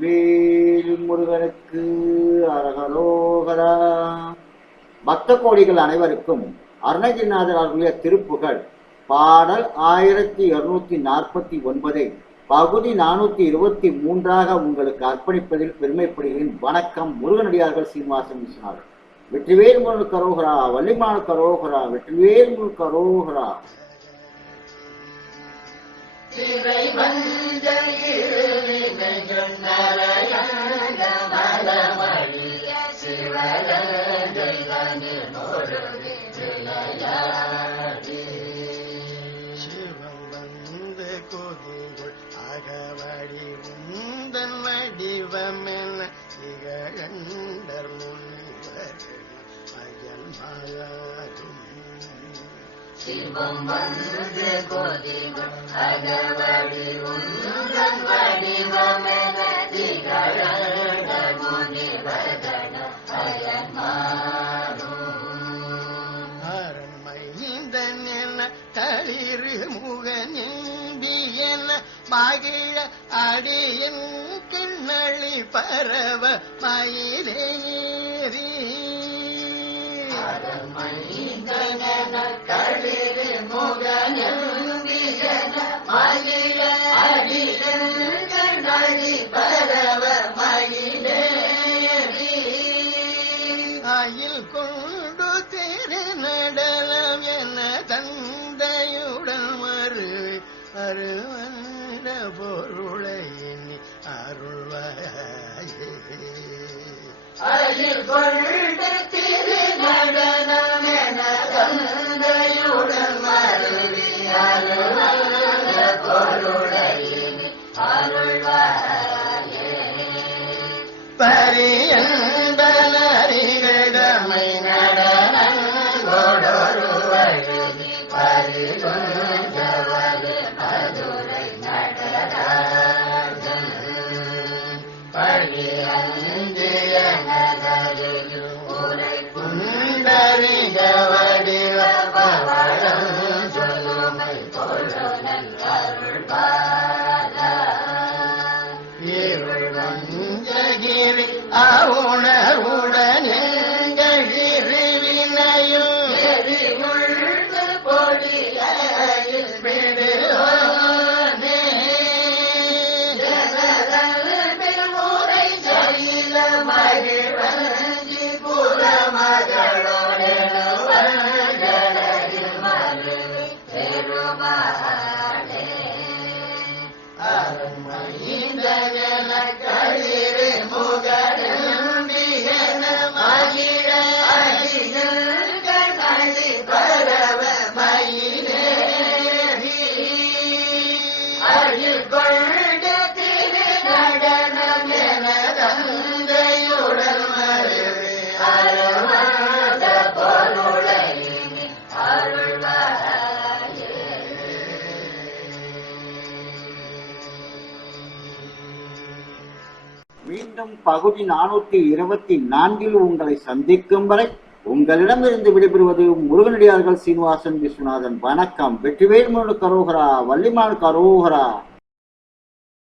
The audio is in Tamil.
வெற்றிவேல் முருகனுக்கு அரகரோகரா பக்த கோடிகள் அனைவருக்கும் அருணகிரிநாதர் அருளிய திருப்புகழ். பாடல் ஆயிரத்தி இருநூத்தி நாற்பத்தி ஒன்பதை பகுதி நானூத்தி இருபத்தி மூன்றாக உங்களுக்கு அர்ப்பணிப்பதில் பெருமைப்படுகிறேன். வணக்கம். முருகனடியார்கள் சீனிவாசன் விஸ்வநாதன் வெற்றிவேல் முருகன் கரோகரா வள்ளிமான கரோகரா வெற்றிவேல் முருகன் கரோகரா சிவம் வந்து கொதிகுள் அகவடி உன் தளிரு முகநெம்பியன மகிழ அடியின் கிண்ணளி பரவ மயிலேறி களிறு முகநம்பியன மகிழ அடிகள் நடி பரவ மயிலேறி ஆயில் கொண்டு அருவந்த பொருளை எண்ணி அருள்வாயே. அயில் கொண்டு குண்டரிக வடிவ பவளம் சொல்லுமை அருள் இருள் வஞ்சகிரி Jehovah. மீண்டும் பகுதி நானூத்தி இருபத்தி நான்கில் உங்களை சந்திக்கும் வரை உங்களிடமிருந்து விடைபெறுவது முருகனடியார்கள் சீனிவாசன் விஸ்வநாதன். வணக்கம். வெற்றிவேல் முருகன் கரோகரா வள்ளிமான் கரோகரா.